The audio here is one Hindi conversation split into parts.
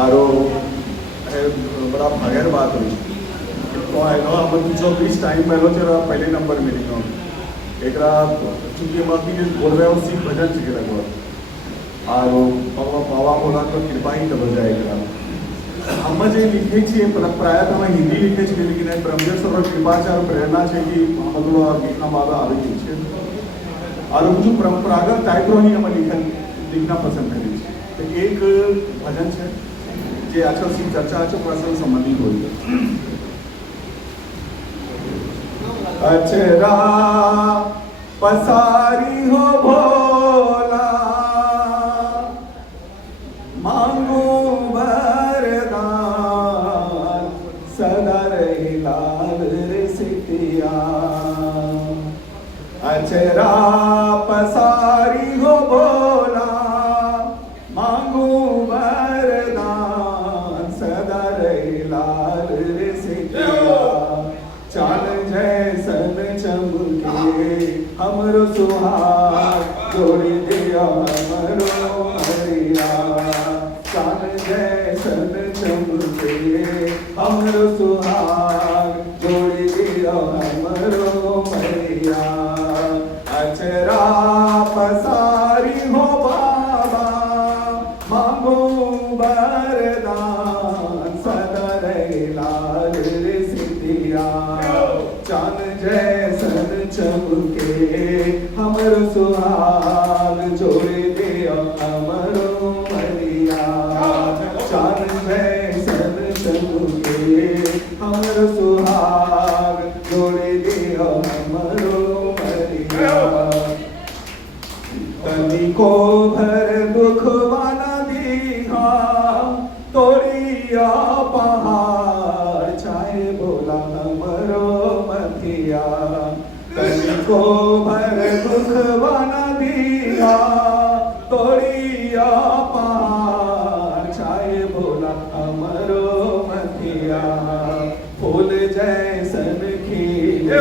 आरो बड़ा भागर बात हुई तो आयलो हम तुझो बीच टाइम मेलो तेरा पहले नंबर में लिखो एकरा चूंकि बाकी जो बोल रहे हो उसी भजन सीखे लगो आरो बाबा बाबा बोला तो कृपा ही कर जाएगा हम जे लिखे छे प्रायः हम हिंदी लिखे छे लेकिन ब्रह्मेश्वर और कृपाचार प्रेरणा छे कि हम लोग लिखना बाबा आवे छे और जो परंपरागत टाइप रो ही हम लिखना पसंद करी छे तो एक भजन छे जे अच्छा सी चर्चा छ प्रसंग संबंधित होई अचरा पसारी हो भोला मांगू वरदान सदा रही लाल सितिया अचरा पसारी हो भोला मांगू वरदान सदा रही लाल सितिया चाल जैसन चमके हमरो सुहाग जोड़ी दिया हमरो हरिया चाल जैसन चमके हमरो सुहाग जोड़ी दिया हमरो हरिया अचरा पसारी हो बाबा मांगो वरदान सदा रहे लाल सितिया चांद जैसन चमके हमरो सुहाग जोड़े दिया हमरो मरिया चांद जैसन चमके हमरो सुहाग जोड़े दिया हमरो मरिया तनिको भर दुखवाना दीहा तोड़िया पहाड़ छाए बोला हमरो मथिया तनिको भर दुखवाना दीहा तोड़िया पहाड़ छाए बोला हमरो मथिया फूल जैसन खिले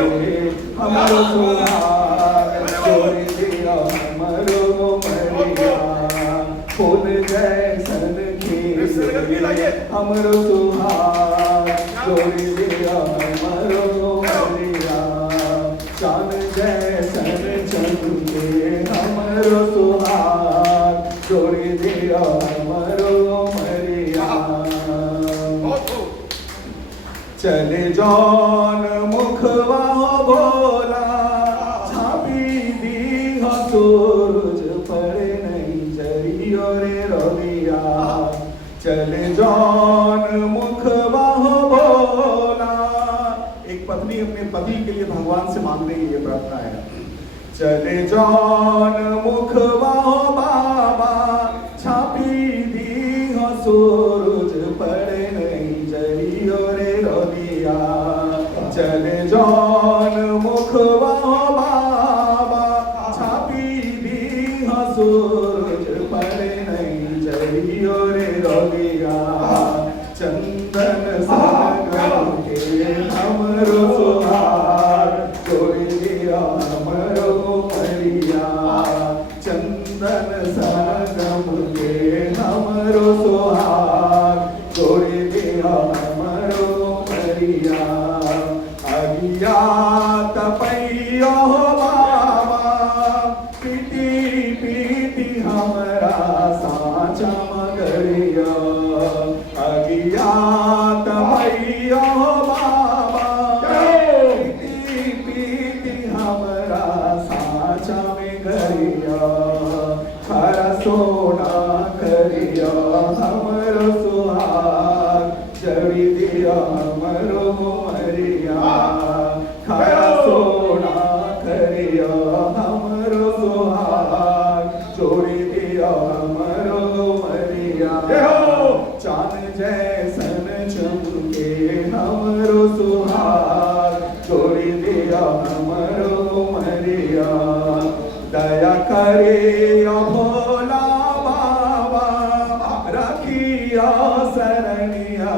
हमरो सुहाग जोड़ दिया हमरो मरिया फूल जैसन खिले हमरो सुहाग जोड़ दिया हमरो मरिया चांद जैसन चमके हमरो सुहाग जोड़ दिया हमरो मरिया चले जौन मुखवा भोला छापी दी सूरज पड़े नहीं जरियो रे रविया चले जौन मुखवा भोला एक पत्नी अपने पति के लिए भगवान से मांग रही है, ये प्रार्थना है। चले जौन मुखवा बाबा छापी दी सूरज पड़े नहीं जरियो रे रविया चले जौन मुखवा बाबा छापी दी सूरज पड़े नहीं जरियो रे रविया चंदन सागर के हमरो सुहाग जोड़ दिया हमरो मरिया चंदन सागम के हमरो सुहाग जोड़ दिया हमरो मरिया अगिया तपैया बाबा पीटी पीटी हमरा साचा मगरिया अगिया तपैया बाबा पीटी पीटी हमरा साचा में गरिया खरा सोना करिया हमरो सुहाग जड़ी दिया हमरो मरिया खरा सोना करिया हमरो सुहाग जोड़ी दिया हमरो मरिया चांद जैसन चमके हमरो सुहाग जोड़ी दिया हमरो मरिया दया करे भोला बाबा रखिया शरणिया